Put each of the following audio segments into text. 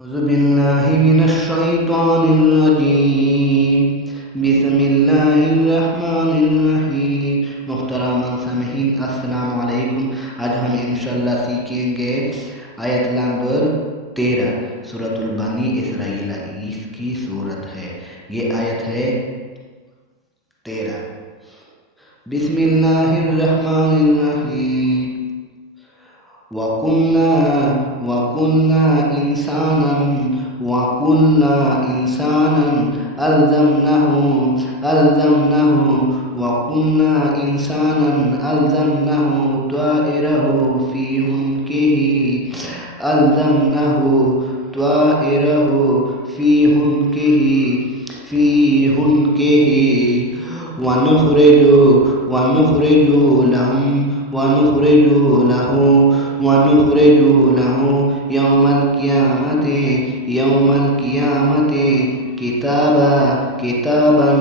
أعوذ بالله من الشيطان الرجيم بسم الله الرحمن الرحيम। मुहतरम सामीन अस्सलाम वालेकुम। आज हम इंशाल्लाह सीखेंगे आयत नंबर 13 सूरतुल बनी इसराइल की सूरत है। ये आयत है 13। बिस्मिल्लाहिर्रहमानिर्रहीम। वकुन्ना इंसानन अल्ज़मनाहु त्वाइरहु फ़ी हुनकिही वनुख़रिजु लहु यौमल क़ियामति किताबन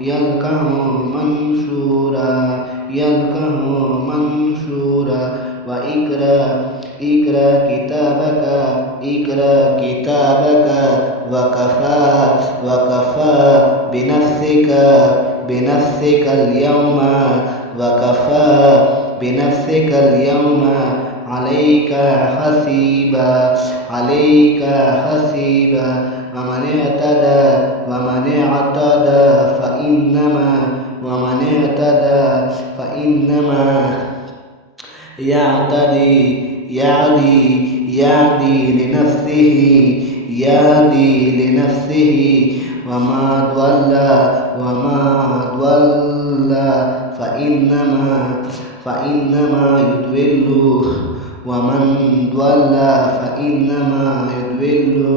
यल्क़ाहु मंशूरा व इक़रा किताबक वकफ़ा बिनफ़्सिकल यौमा अलैका हसीबा। वमन अतदा फ़इन्नमा यअतदी लिनफ़्सिही वमा ضل फ़इन्नमा यضिल्लु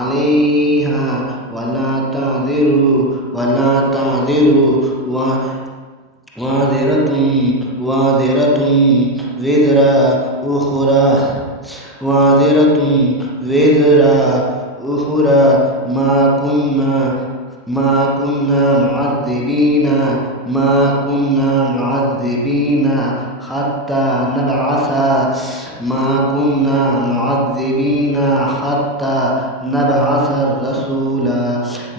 अलैहा वला ताज़िरु वाज़िरतुन विज़रा उख़रा मा कुन्ना मुअज़्ज़िबीना हत्ता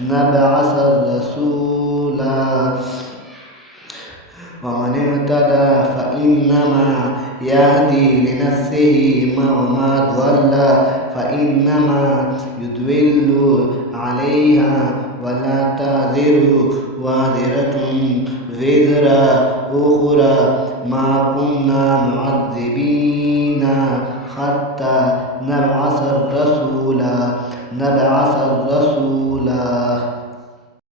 नबअस रसूला। वमन इहतदा फ़इन्नमा यहदी लिनफ़्सिही वमा ضل फ़इन्नमा युضिल्लु अलैहा वला ताज़िरु वाज़िरतुन विज़रा उख़रा मा कुन्ना मुअज़्ज़िबीना हत्ता नबअस रसूला।